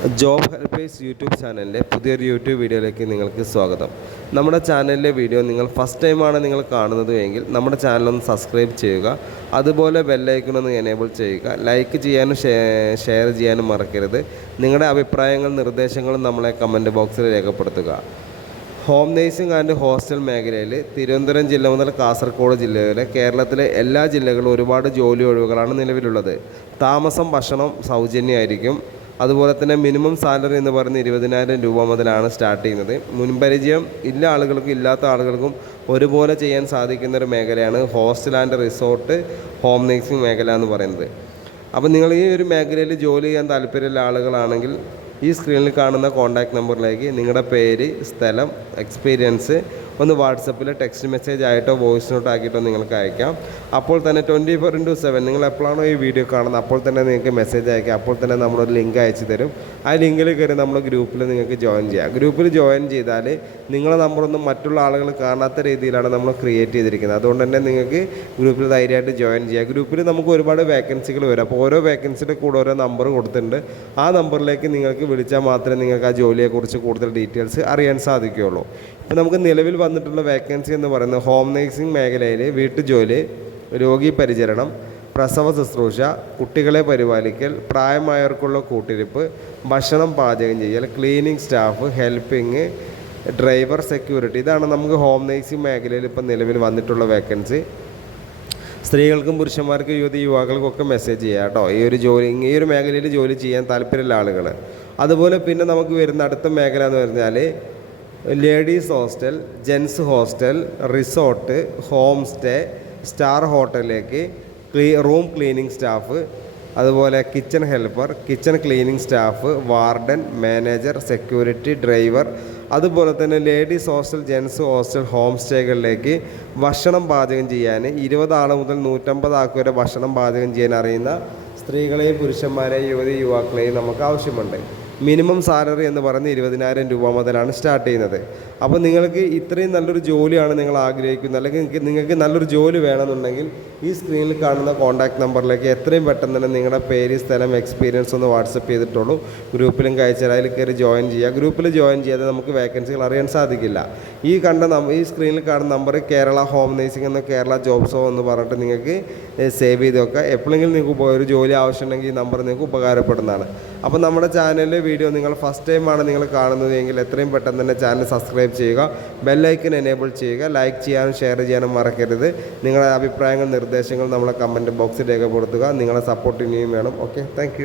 Job helpers YouTube ചാനലിലെ പുതിയൊരു YouTube വീഡിയോയിലേക്ക് നിങ്ങൾക്ക് സ്വാഗതം. നമ്മുടെ ചാനലിലെ വീഡിയോ നിങ്ങൾ ഫസ്റ്റ് ടൈമാണ് നിങ്ങൾ കാണുന്നത് എങ്കിൽ നമ്മുടെ ചാനലൊന്ന് സബ്സ്ക്രൈബ് ചെയ്യുക. അതുപോലെ ബെല്ലൈക്കണൊന്ന് എനേബിൾ ചെയ്യുക. ലൈക്ക് ചെയ്യാനും ഷെയർ ചെയ്യാനും മറക്കരുത്. നിങ്ങളുടെ അഭിപ്രായങ്ങളും നിർദ്ദേശങ്ങളും നമ്മളെ കമന്റ് ബോക്സിൽ രേഖപ്പെടുത്തുക. ഹോം നേഴ്സിംഗ് ആൻഡ് ഹോസ്റ്റൽ മേഖലയിൽ തിരുവനന്തപുരം ജില്ല മുതൽ കാസർഗോഡ് ജില്ല വരെ കേരളത്തിലെ എല്ലാ ജില്ലകളിലും ഒരുപാട് ജോലി ഒഴിവുകളാണ് നിലവിലുള്ളത്. താമസം ഭക്ഷണം സൗജന്യമായിരിക്കും. അതുപോലെ തന്നെ മിനിമം സാലറി എന്ന് പറയുന്നത് ഇരുപതിനായിരം രൂപ മുതലാണ് സ്റ്റാർട്ട് ചെയ്യുന്നത്. മുൻപരിചയം ഇല്ല ആളുകൾക്കും ഇല്ലാത്ത ആളുകൾക്കും ഒരുപോലെ ചെയ്യാൻ സാധിക്കുന്ന ഒരു മേഖലയാണ് hostel and resort home nursing മേഖല എന്ന് പറയുന്നത്. അപ്പോൾ നിങ്ങൾ ഈ ഒരു മേഖലയിൽ ജോലി ചെയ്യാൻ താല്പര്യമുള്ള ആളുകളാണെങ്കിൽ ഈ സ്ക്രീനിൽ കാണുന്ന കോൺടാക്റ്റ് നമ്പറിലേക്ക് നിങ്ങളുടെ പേര് സ്ഥലം എക്സ്പീരിയൻസ് ഒന്ന് വാട്സപ്പിൽ ടെക്സ്റ്റ് മെസ്സേജ് ആയിട്ടോ വോയിസ് നോട്ട് ആക്കിയിട്ടോ നിങ്ങൾക്ക് അയക്കാം. അപ്പോൾ തന്നെ ട്വന്റി ഫോർ ഇന്റു സെവൻ നിങ്ങൾ എപ്പോഴാണോ ഈ വീഡിയോ കാണുന്നത് അപ്പോൾ തന്നെ നിങ്ങൾക്ക് മെസ്സേജ് അയക്കാം. അപ്പോൾ തന്നെ നമ്മളൊരു ലിങ്ക് അയച്ചു തരും. ആ ലിങ്കിൽ കയറി നമ്മൾ ഗ്രൂപ്പിൽ നിങ്ങൾക്ക് ജോയിൻ ചെയ്യാം. ഗ്രൂപ്പിൽ ജോയിൻ ചെയ്താൽ നിങ്ങളെ നമ്പറൊന്നും മറ്റുള്ള ആളുകൾ കാണാത്ത രീതിയിലാണ് നമ്മൾ ക്രിയേറ്റ് ചെയ്തിരിക്കുന്നത്. അതുകൊണ്ട് തന്നെ നിങ്ങൾക്ക് ഗ്രൂപ്പിൽ ധൈര്യമായിട്ട് ജോയിൻ ചെയ്യാം. ഗ്രൂപ്പിൽ നമുക്ക് ഒരുപാട് വേക്കൻസികൾ വരും. അപ്പോൾ ഓരോ വേക്കൻസിയുടെ കൂടെ ഓരോ നമ്പർ കൊടുത്തിട്ടുണ്ട്. ആ നമ്പറിലേക്ക് നിങ്ങൾക്ക് വിളിച്ചാൽ മാത്രമേ നിങ്ങൾക്ക് ആ ജോലിയെക്കുറിച്ച് കൂടുതൽ ഡീറ്റെയിൽസ് അറിയാൻ സാധിക്കുകയുള്ളൂ. ഇപ്പോൾ നമുക്ക് നിലവിൽ വന്നിട്ടുള്ള വേക്കൻസി എന്ന് പറയുന്നത് ഹോം നേഴ്സിംഗ് മേഖലയിൽ വീട്ടുജോലി രോഗി പരിചരണം പ്രസവ ശുശ്രൂഷ കുട്ടികളെ പരിപാലിക്കൽ പ്രായമായവർക്കുള്ള കൂട്ടിരിപ്പ് ഭക്ഷണം പാചകം ചെയ്യൽ cleaning staff helping driver security ഇതാണ് നമുക്ക് ഹോം നേഴ്സിംഗ് മേഖലയിൽ ഇപ്പം നിലവിൽ വന്നിട്ടുള്ള വേക്കൻസി സ്ത്രീകൾക്കും പുരുഷന്മാർക്കും യുവതി യുവാക്കൾക്കൊക്കെ മെസ്സേജ് ചെയ്യാം കേട്ടോ. ഈ ഒരു ജോലി ഈ ഒരു മേഖലയിൽ ജോലി ചെയ്യാൻ താല്പര്യമുള്ള ആളുകൾ അതുപോലെ പിന്നെ നമുക്ക് വരുന്ന അടുത്ത മേഖല എന്ന് പറഞ്ഞാൽ ladies hostel gents hostel resort home stay star ഹോട്ടലിലേക്ക് ക്ലീ റൂം ക്ലീനിങ് സ്റ്റാഫ് അതുപോലെ kitchen helper kitchen cleaning staff warden manager security driver അതുപോലെ തന്നെ ladies hostel gents hostel home സ്റ്റേകളിലേക്ക് ഭക്ഷണം പാചകം ചെയ്യാൻ ഇരുപത് ആൾ മുതൽ നൂറ്റമ്പത് ആൾക്ക് വരെ ഭക്ഷണം പാചകം ചെയ്യാൻ അറിയുന്ന സ്ത്രീകളെയും പുരുഷന്മാരെയും യുവതി യുവാക്കളെയും നമുക്ക് ആവശ്യമുണ്ട്. മിനിമം സാലറി എന്ന് പറയുന്നത് ഇരുപതിനായിരം രൂപ മുതലാണ് സ്റ്റാർട്ട് ചെയ്യുന്നത്. അപ്പോൾ നിങ്ങൾക്ക് ഇത്രയും നല്ലൊരു ജോലിയാണ് നിങ്ങൾ ആഗ്രഹിക്കുന്നത്. അല്ലെങ്കിൽ നിങ്ങൾക്ക് നല്ലൊരു ജോലി വേണമെന്നുണ്ടെങ്കിൽ ഈ സ്ക്രീനിൽ കാണുന്ന കോൺടാക്ട് നമ്പറിലേക്ക് എത്രയും പെട്ടെന്ന് തന്നെ നിങ്ങളുടെ പേര് സ്ഥലം എക്സ്പീരിയൻസ് ഒന്ന് വാട്സപ്പ് ചെയ്തിട്ടുള്ളൂ. ഗ്രൂപ്പിലും കഴിച്ചാൽ അതിൽ കയറി ജോയിൻ ചെയ്യുക. ഗ്രൂപ്പിൽ ജോയിൻ ചെയ്യാതെ നമുക്ക് വേക്കൻസികൾ അറിയാൻ സാധിക്കില്ല. ഈ കണ്ട ഈ സ്ക്രീനിൽ കാണുന്ന നമ്പർ കേരള ഹോം നേഴ്സിംഗ് എന്ന കേരള ജോബ്സോ എന്ന് പറഞ്ഞിട്ട് നിങ്ങൾക്ക് സേവ് ചെയ്ത് വെക്കുക. എപ്പോഴെങ്കിലും നിങ്ങൾക്ക് ഒരു ജോലി ആവശ്യമുണ്ടെങ്കിൽ ഈ നമ്പർ നിങ്ങൾക്ക് ഉപകാരപ്പെടുന്നതാണ്. അപ്പോൾ നമ്മുടെ ചാനലിലെ വീഡിയോ നിങ്ങൾ ഫസ്റ്റ് ടൈമാണ് നിങ്ങൾ കാണുന്നത് എങ്കിൽ എത്രയും പെട്ടെന്ന് തന്നെ ചാനൽ സബ്സ്ക്രൈബ് ചെയ്യുക. ബെല്ലൈക്കൻ എനേബിൾ ചെയ്യുക. ലൈക്ക് ചെയ്യാനും ഷെയർ ചെയ്യാനും മറക്കരുത്. നിങ്ങളുടെ അഭിപ്രായങ്ങൾ നിർദ്ദേശങ്ങൾ നമ്മളെ കമന്റ് ബോക്സിൽ രേഖപ്പെടുത്തുക. നിങ്ങളെ സപ്പോർട്ട് ഇനിയും വേണം. Okay thank